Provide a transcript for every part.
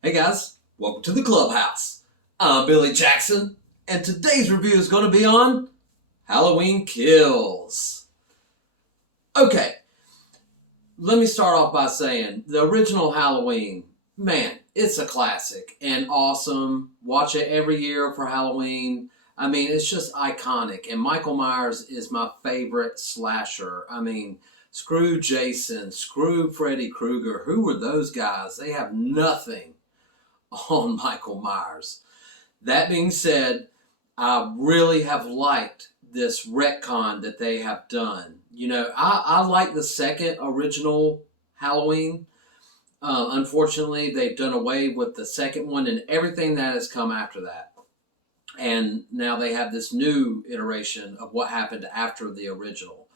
Hey guys, welcome to the clubhouse. I'm Billy Jackson, and today's review is going to be on Halloween Kills. Okay, let me start off by saying the original Halloween, man, it's a classic and awesome. Watch it every year for Halloween. I mean, it's just iconic, and Michael Myers is my favorite slasher. I mean, screw Jason, screw Freddy Krueger. Who were those guys? They have nothing on Michael Myers. That being said, I really have liked this retcon that they have done. I like the second original Halloween. Unfortunately, they've done away with the second one and everything that has come after that. And now they have this new iteration of what happened after the original.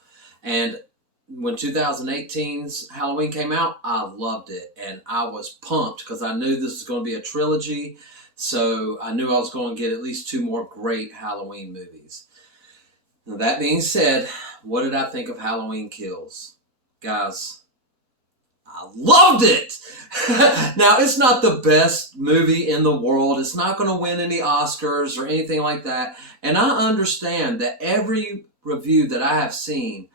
And when 2018's Halloween came out, I loved it. And I was pumped because I knew this was going to be a trilogy. So I knew I was going to get at least two more great Halloween movies. Now, that being said, what did I think of Halloween Kills? Guys, I loved it! Now, it's not the best movie in the world. It's not going to win any Oscars or anything like that. And I understand that every review that I have seen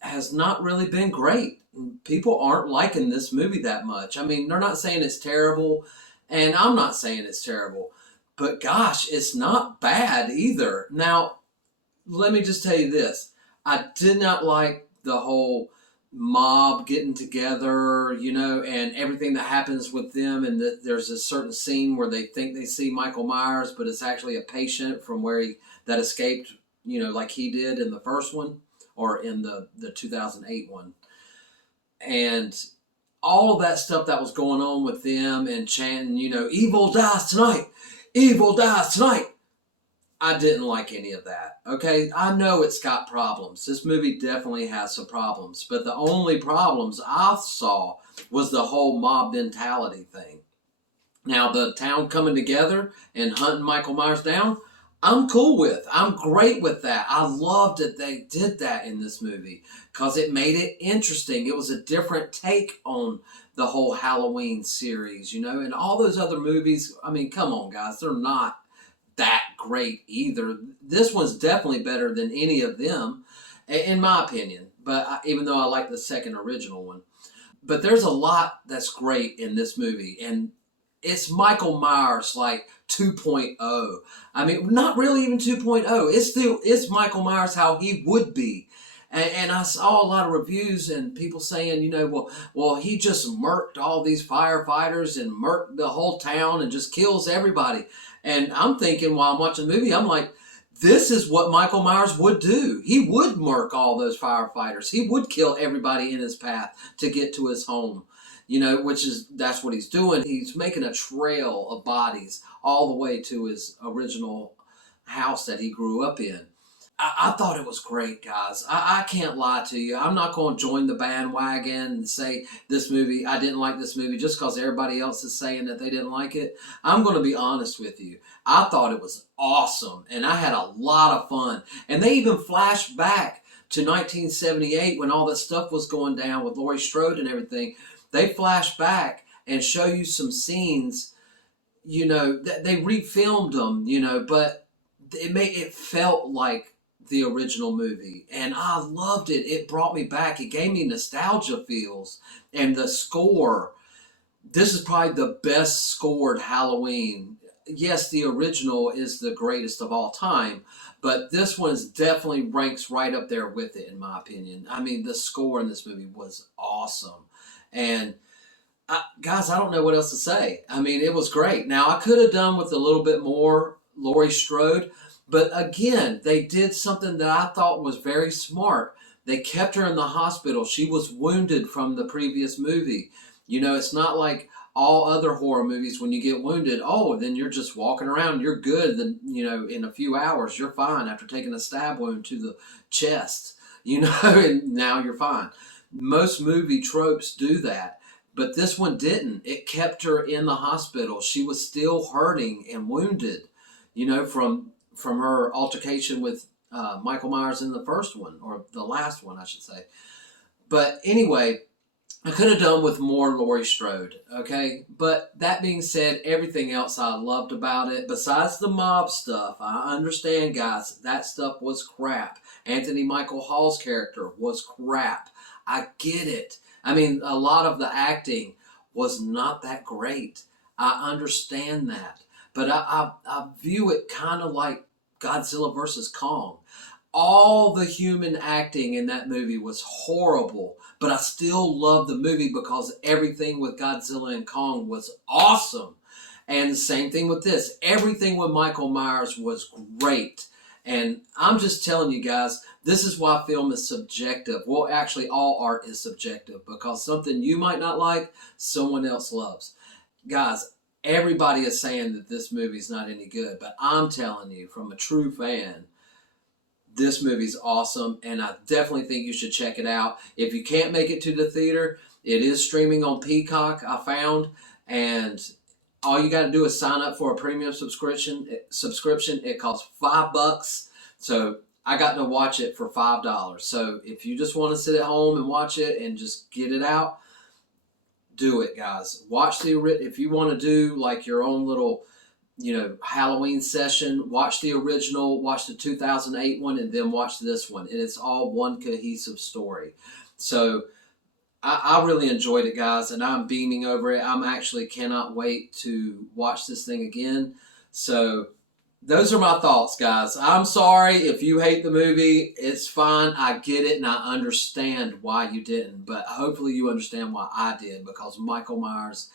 has not really been great. People aren't liking this movie that much. I mean, they're not saying it's terrible, and I'm not saying it's terrible. But gosh, it's not bad either. Now, let me just tell you this. I did not like the whole mob getting together, and everything that happens with them. And that there's a certain scene where they think they see Michael Myers, but it's actually a patient from that escaped, like he did in the first one or in the 2008 one. And all of that stuff that was going on with them and chanting, evil dies tonight, evil dies tonight. I didn't like any of that. Okay, I know it's got problems. This movie definitely has some problems, but the only problems I saw was the whole mob mentality thing. Now, the town coming together and hunting Michael Myers down, I'm cool with. I'm great with that. I loved that they did that in this movie because it made it interesting. It was a different take on the whole Halloween series, and all those other movies. I mean, come on, guys, they're not that great either. This one's definitely better than any of them, in my opinion. But even though I like the second original one, but there's a lot that's great in this movie, and it's Michael Myers like 2.0. I mean, not really even 2.0. It's Michael Myers how he would be. And I saw a lot of reviews and people saying, well, he just murked all these firefighters and murked the whole town and just kills everybody. And I'm thinking while I'm watching the movie, I'm like, this is what Michael Myers would do. He would murk all those firefighters. He would kill everybody in his path to get to his home. That's what he's doing. He's making a trail of bodies all the way to his original house that he grew up in. I thought it was great, guys. I can't lie to you. I'm not going to join the bandwagon and say I didn't like this movie just because everybody else is saying that they didn't like it. I'm going to be honest with you. I thought it was awesome, and I had a lot of fun. And they even flashed back to 1978 when all that stuff was going down with Laurie Strode and everything. They flash back and show you some scenes, that they refilmed them, but it felt like the original movie, and I loved it. It brought me back. It gave me nostalgia feels, and the score. This is probably the best scored Halloween. Yes, the original is the greatest of all time, but this one definitely ranks right up there with it, in my opinion. I mean, the score in this movie was awesome, and guys, I don't know what else to say. I mean, it was great. Now, I could have done with a little bit more Laurie Strode, but again, they did something that I thought was very smart. They kept her in the hospital. She was wounded from the previous movie. It's not like all other horror movies when you get wounded, then you're just walking around, you're good, then, in a few hours, you're fine after taking a stab wound to the chest, and now you're fine. Most movie tropes do that. But this one didn't. It kept her in the hospital. She was still hurting and wounded, from her altercation with Michael Myers in the first one, or the last one, I should say. But anyway, I could have done with more Laurie Strode, okay? But that being said, everything else I loved about it, besides the mob stuff, I understand, guys, that stuff was crap. Anthony Michael Hall's character was crap. I get it. I mean, a lot of the acting was not that great. I understand that. But I view it kind of like Godzilla versus Kong. All the human acting in that movie was horrible, but I still love the movie because everything with Godzilla and Kong was awesome. And the same thing with this. Everything with Michael Myers was great. And I'm just telling you guys, this is why film is subjective. Well, actually, all art is subjective because something you might not like, someone else loves. Guys, everybody is saying that this movie's not any good, but I'm telling you, from a true fan, this movie's awesome, and I definitely think you should check it out. If you can't make it to the theater, it is streaming on Peacock, I found, and all you got to do is sign up for a premium subscription. It costs $5, so I got to watch it for $5. So if you just want to sit at home and watch it and just get it out, do it, guys. Watch if you want to do like your own little Halloween session, watch the original, watch the 2008 one, and then watch this one. And it's all one cohesive story. So I really enjoyed it, guys, and I'm beaming over it. I'm actually cannot wait to watch this thing again. So those are my thoughts, guys. I'm sorry if you hate the movie. It's fine. I get it, and I understand why you didn't. But hopefully you understand why I did, because Michael Myers,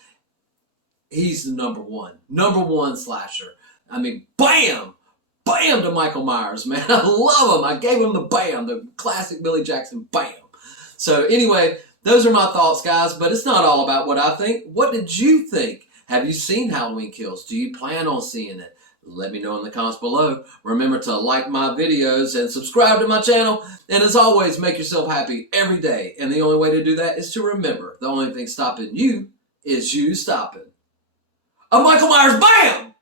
he's the number one slasher. I mean, bam! Bam to Michael Myers, man. I love him. I gave him the bam, the classic Billy Jackson bam. So anyway, those are my thoughts, guys, but it's not all about what I think. What did you think? Have you seen Halloween Kills? Do you plan on seeing it? Let me know in the comments below. Remember to like my videos and subscribe to my channel. And as always, make yourself happy every day. And the only way to do that is to remember the only thing stopping you is you stopping a Michael Myers bam!